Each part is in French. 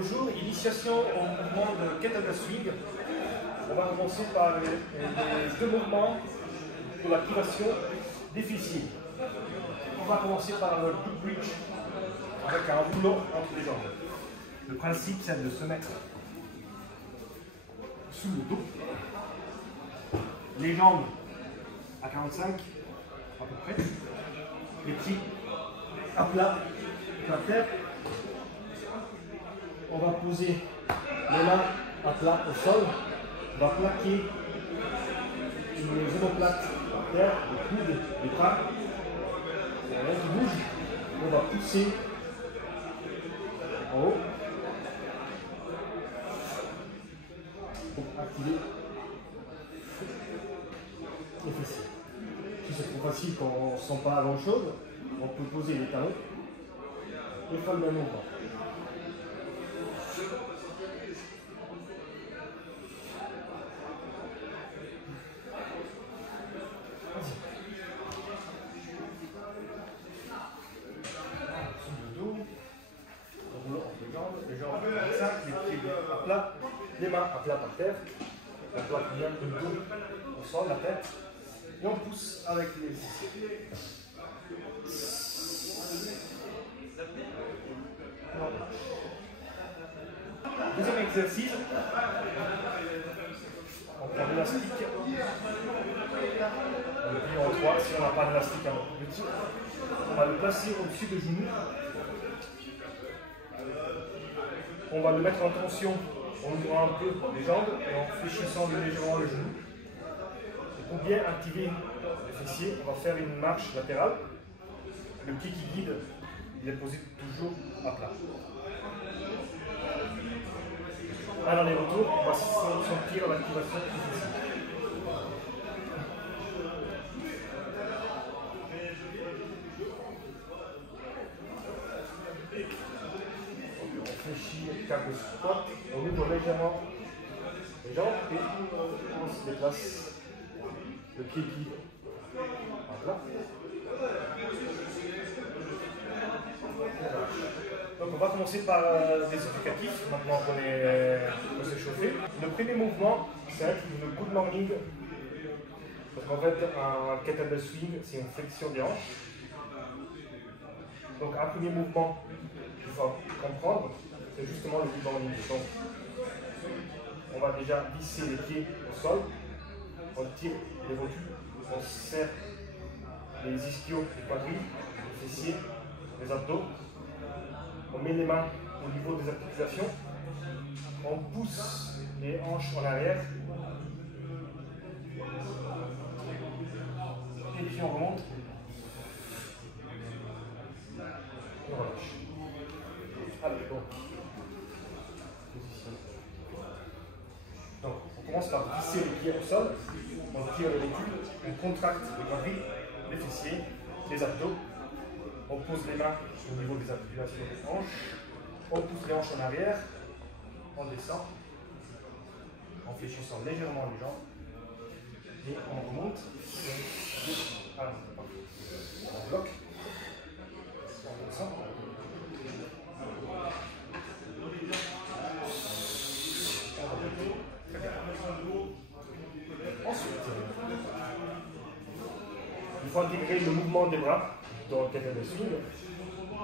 Bonjour, initiation au mouvement de kettlebell swing. On va commencer par les deux mouvements pour l'activation des fessiers. On va commencer par le glute bridge avec un rouleau entre les jambes. Le principe, c'est de se mettre sous le dos, les jambes à 45 à peu près, les pieds à plat, à terre. On va poser les mains à plat au sol. On va plaquer les omoplates par terre, les coudes, les bras. On bouge. On va pousser en haut pour activer les fessiers. Si c'est trop facile qu'on ne sent pas grand chose, on peut poser les talons et faire le même mouvement. Les jambes comme ça, les pieds à plat, les mains à plat par terre, on plaque bien le dos au sol, la tête, et on pousse avec les fessiers. Deuxième exercice, on prend l'élastique, on le plie en trois si on n'a pas d'élastique à petit, on va le placer au-dessus des genoux. On va le mettre en tension en ouvrant un peu les jambes et en fléchissant légèrement le genou. Et pour bien activer les fessiers, on va faire une marche latérale. Le pied qui guide, il est posé toujours à plat. À l'aller-retour, on va sentir l'activation des fessiers. Quelques squats, on ouvre légèrement les jambes et on se déplace le pied qui en plat. Donc on va commencer par des éducatifs, maintenant qu'on s'est chauffé. Le premier mouvement, c'est le good morning. Donc en fait, un kettlebell swing, c'est une flexion des hanches. Donc un premier mouvement qu'il faut comprendre, c'est justement le good morning. Donc, on va déjà visser les pieds au sol, on tire les rotules, on serre les ischios, les quadrilles, les fessiers, les abdos, on met les mains au niveau des articulations, on pousse les hanches en arrière, et puis on remonte, et on relâche. Allez, bon. Donc, on commence par visser les pieds au sol, on tire les rotules, on contracte les quadrilles, les fessiers, les abdos, on pose les mains au niveau des articulations des hanches, on pousse les hanches en arrière, on descend, en fléchissant légèrement les jambes, et on remonte, on bloque, on descend. Ensuite, il faut intégrer le mouvement des bras dans le kettlebell swing.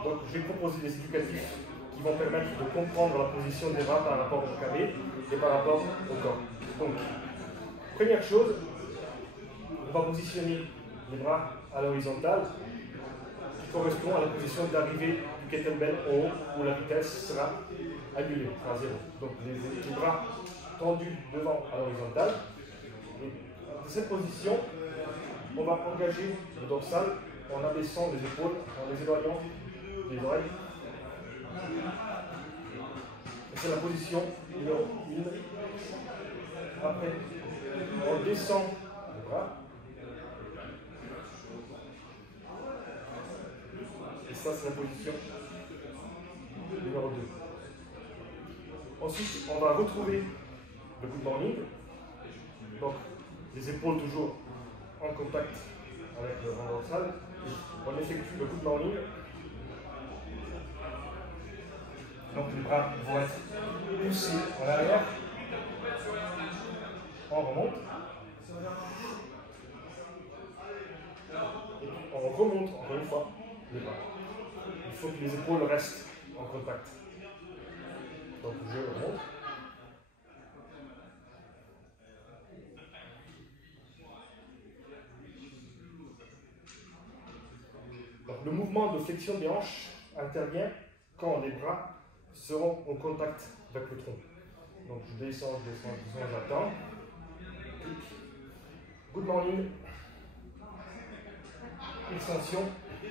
Donc, je vais proposer des éducatifs qui vont permettre de comprendre la position des bras par rapport au carré et par rapport au corps. Donc, première chose, on va positionner les bras à l'horizontale, qui correspond à la position d'arrivée du kettlebell en haut, où la vitesse sera annulée, à 0. Donc, les bras tendus devant à l'horizontale. Dans cette position, on va engager le dorsal en abaissant les épaules, en les éloignant des oreilles. C'est la position numéro 1. Après, on descend le bras. Et ça, c'est la position numéro 2. Ensuite, on va retrouver le good morning. Donc, les épaules toujours en contact avec le rang dorsal. On effectue le good morning Donc les bras vont être poussés en arrière. On remonte. Et puis on remonte encore une fois les bras. Il faut que les épaules restent en contact. Donc je remonte. Donc le mouvement de flexion des hanches intervient quand les bras seront en contact avec le tronc. Donc je descends, j'attends. Good morning. Extension. Et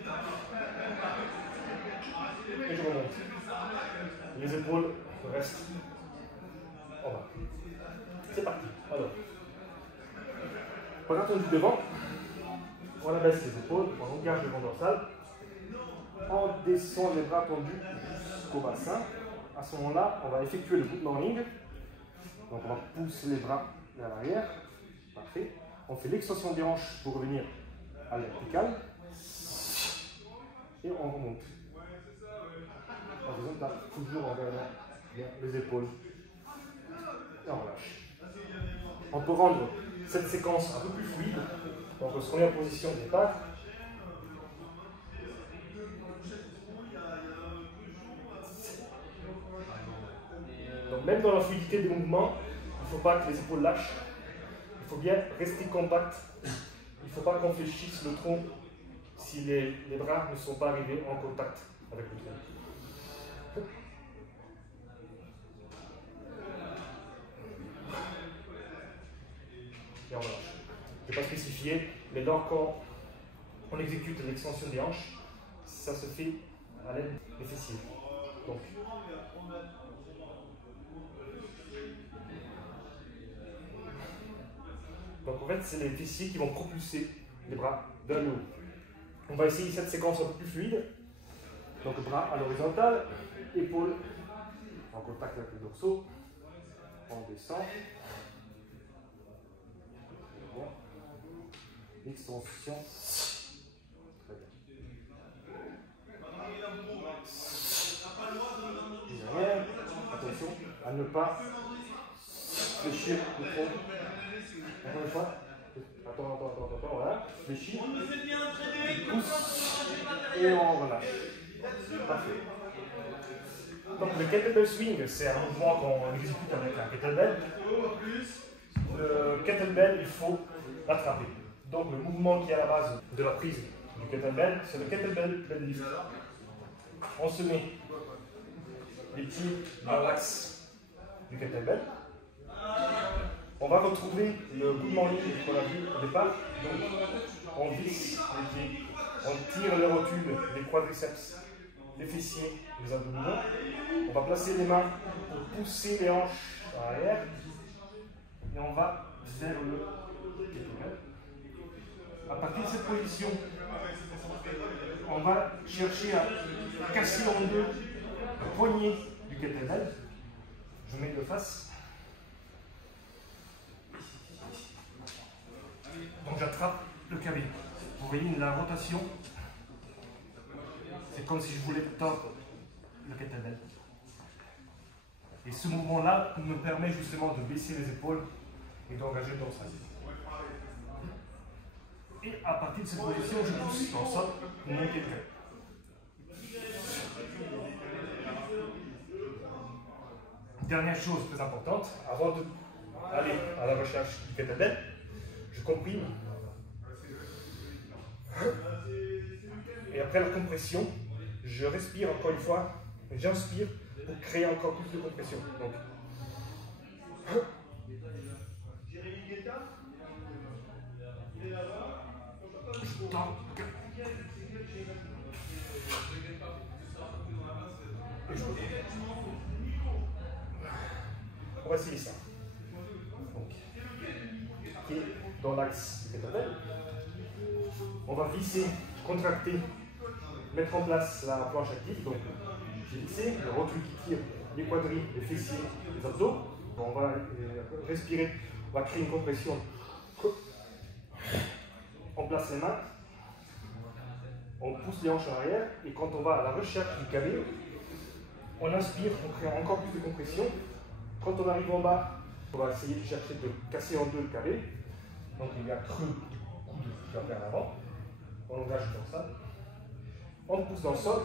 je remonte. Les épaules restent en bas. C'est parti. Alors, bras tendus devant. On abaisse les épaules, on engage le vent dorsal. On descend les bras tendus jusqu'au bassin. À ce moment-là, on va effectuer le good morning. Donc on va pousser les bras vers l'arrière. Parfait. On fait l'extension des hanches pour revenir à la verticale. Et on remonte. Horizontal, toujours en gardant bien les épaules. Et on relâche. On peut rendre cette séquence un peu plus fluide. Donc on se remet en position de départ. Donc même dans la fluidité des mouvements, il ne faut pas que les épaules lâchent. Il faut bien rester compact. Il ne faut pas qu'on fléchisse le tronc si les bras ne sont pas arrivés en contact avec le tronc. Et on relâche. Je n'ai pas spécifié, mais donc quand on exécute l'extension des hanches, ça se fait à l'aide des fessiers. Donc en fait, c'est les fessiers qui vont propulser les bras vers le haut. On va essayer cette séquence un peu plus fluide. Donc bras à l'horizontale, épaules en contact avec le dorsaux. On descend. Bon. Extension. Très bien. Derrière. Attention à ne pas fléchir le tronc. Encore une fois. Attends, voilà. Fléchis. Pousse. Et on relâche. Parfait. Donc le kettlebell swing, c'est un mouvement qu'on exécute avec un kettlebell. Le kettlebell, il faut l'attraper. Donc le mouvement qui est à la base de la prise du kettlebell, c'est le kettlebell deadlift. On se met les pieds dans l'axe du kettlebell. On va retrouver le good morning qu'on a vu au départ. Donc on visse les pieds, on tire les rotules, les quadriceps, les fessiers, les abdominaux. On va placer les mains pour pousser les hanches en arrière. Et on va vers le kettlebell. À partir de cette position, on va chercher à casser en deux le poignet du kettlebell. Je mets de face. Donc j'attrape le cabine. Vous voyez la rotation. C'est comme si je voulais tordre le kettlebell. Et ce mouvement-là me permet justement de baisser les épaules et d'engager le dorsal. Et à partir de cette position, je pousse dans le sol pour monter le cœur. Dernière chose très importante, avant d'aller à la recherche du kettlebell, je comprime. Et après la compression, je respire encore une fois, j'inspire pour créer encore plus de compression. Donc, je tends. Et je peux. On va essayer ça. Donc, pied dans l'axe du kettlebell. On va visser, contracter, mettre en place la planche active. Donc, j'ai vissé, le rotule qui tire, les quadris, les fessiers, les abdos. On va respirer, on va créer une compression. On place les mains, on pousse les hanches en arrière et quand on va à la recherche du cabine, On inspire, on crée encore plus de compression. Quand on arrive en bas, on va essayer de chercher de casser en deux le cavé. Donc il y a creux du coude qui va vers l'avant. On engage comme ça. On pousse dans le sol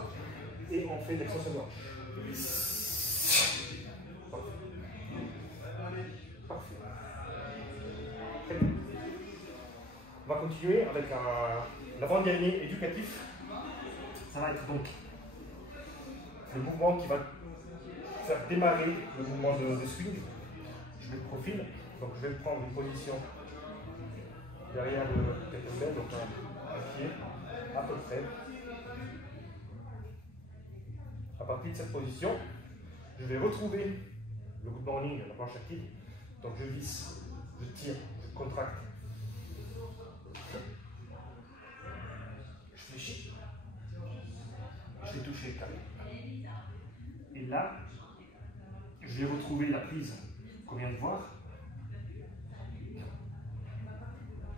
et on fait l'extension de hanche. Parfait. Parfait. Très bien. On va continuer avec l'avant-dernier éducatif. Ça va être donc le mouvement qui va faire démarrer le mouvement de swing. Je le profile, donc je vais prendre une position derrière le kettlebell, donc un pied à peu près. À partir de cette position, je vais retrouver le good morning, la planche active. Donc je visse, je tire, je contracte. Je fléchis. Je vais toucher le carré. Et là, je vais retrouver la prise qu'on vient de voir.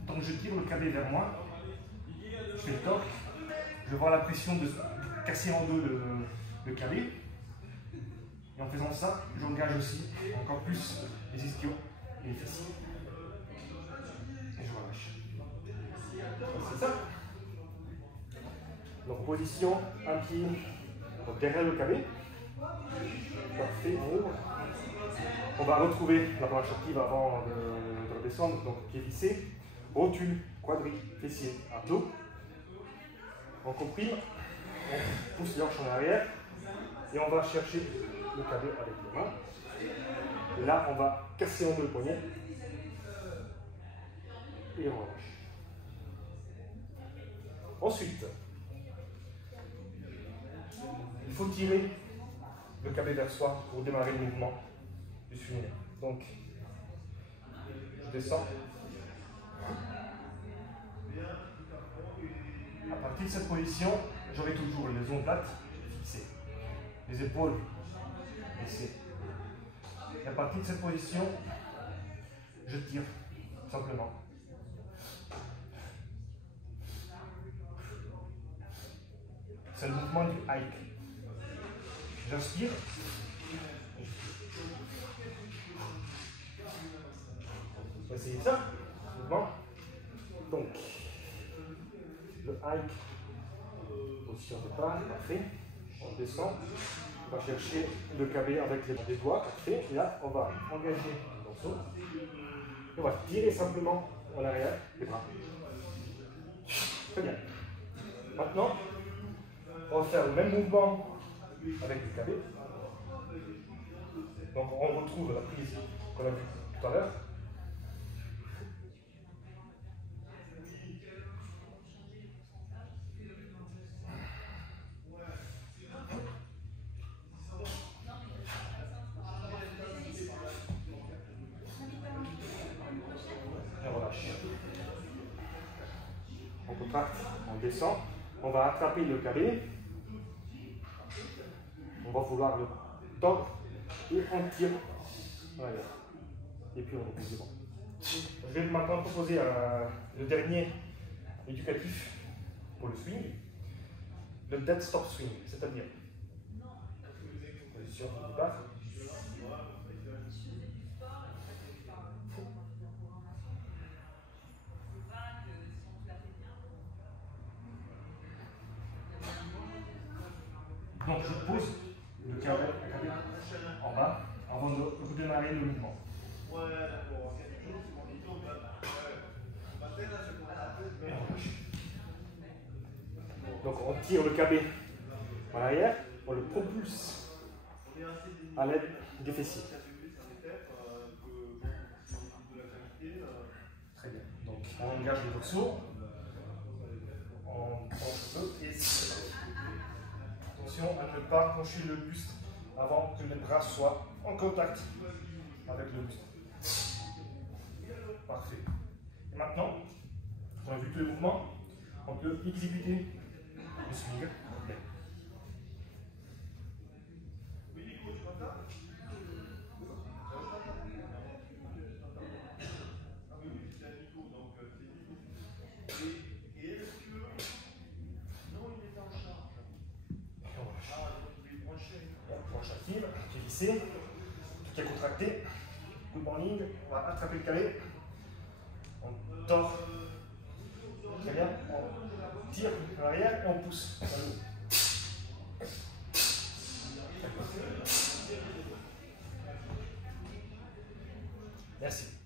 Donc je tire le KB vers moi. Je fais le torque. Je vois la pression de casser en deux le KB. Et en faisant ça, j'engage aussi encore plus les ischios et les fessiers. Et je relâche. C'est ça. Donc position, un pied donc derrière le KB. Parfait, on ouvre. On va retrouver la planche active avant de redescendre. Donc pied vissé, rotule, quadri, fessier, abdos. On comprime, on pousse les hanches en arrière et on va chercher le KB avec les mains. Et là, on va casser en deux le poignet et on relâche. Ensuite, il faut tirer le KB vers soi pour démarrer le mouvement du swing. Donc, je descends. À partir de cette position, j'aurai toujours les omoplates fixées, les épaules baissées. Et à partir de cette position, je tire simplement. C'est le mouvement du hike. J'inspire. On va essayer ça. Mouvement. Donc, le hike, position de départ, parfait. On descend. On va chercher le KB avec les doigts, parfait. Et là, on va engager le morceau. Et on va tirer simplement en arrière les bras. Très bien. Maintenant, on va faire le même mouvement avec le KB. Donc on retrouve la prise qu'on a vue tout à l'heure. Et on relâche. On contracte, on descend. On va attraper le KB. On va vouloir le tordre et on tire. Voilà. Et puis on repousse devant. Je vais maintenant proposer le dernier éducatif pour le swing, le dead stop swing, c'est-à-dire position de départ. Donc je pose le KB en bas avant de redémarrer le mouvement. Donc on tire le KB en arrière, on le propulse à l'aide des fessiers. Très bien. Donc on engage le dorsaux, on prend un peu et attention à ne pas pencher le buste avant que les bras soient en contact avec le buste. Parfait. Et maintenant, on a vu tous les mouvements, on peut exécuter le swing. ici. Tout est contracté. Good morning. On va attraper le calé. On tord. Très bien. On tire en arrière et on pousse. Merci.